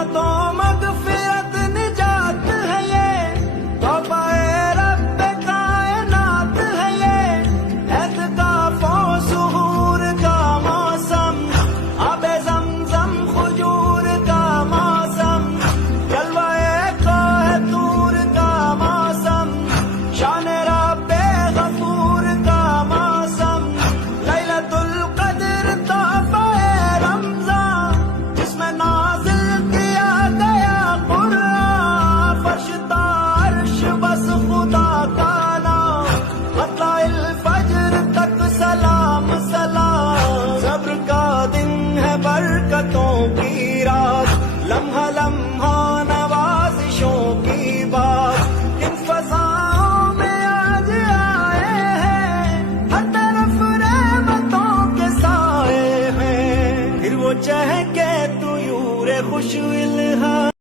رحمتوں مغفرت نجات ہے یہ، توبہ رب کائنات ہے یہ، اعتکاف و سحور کا موسم، آب زمزم کھجور کا موسم، جلوہ کوہ طور کا موسم، شان رب غفور کا موسم، لیلۃ القدر تحفہ رمضان، جس میں نازل کیا گیا قرآن، فرش تا عرش بس خدا کا نام، مطلع الفجر تک سلام سلام، صبر کا دن ہے برکتوں کی رات، لمحہ لمحہ نوازشوں کی بات، ان فضاؤں میں آج آئے ہیں، ہر طرف رحمتوں کے سائے ہیں، پھر وہ چہکے طیور خوش الہا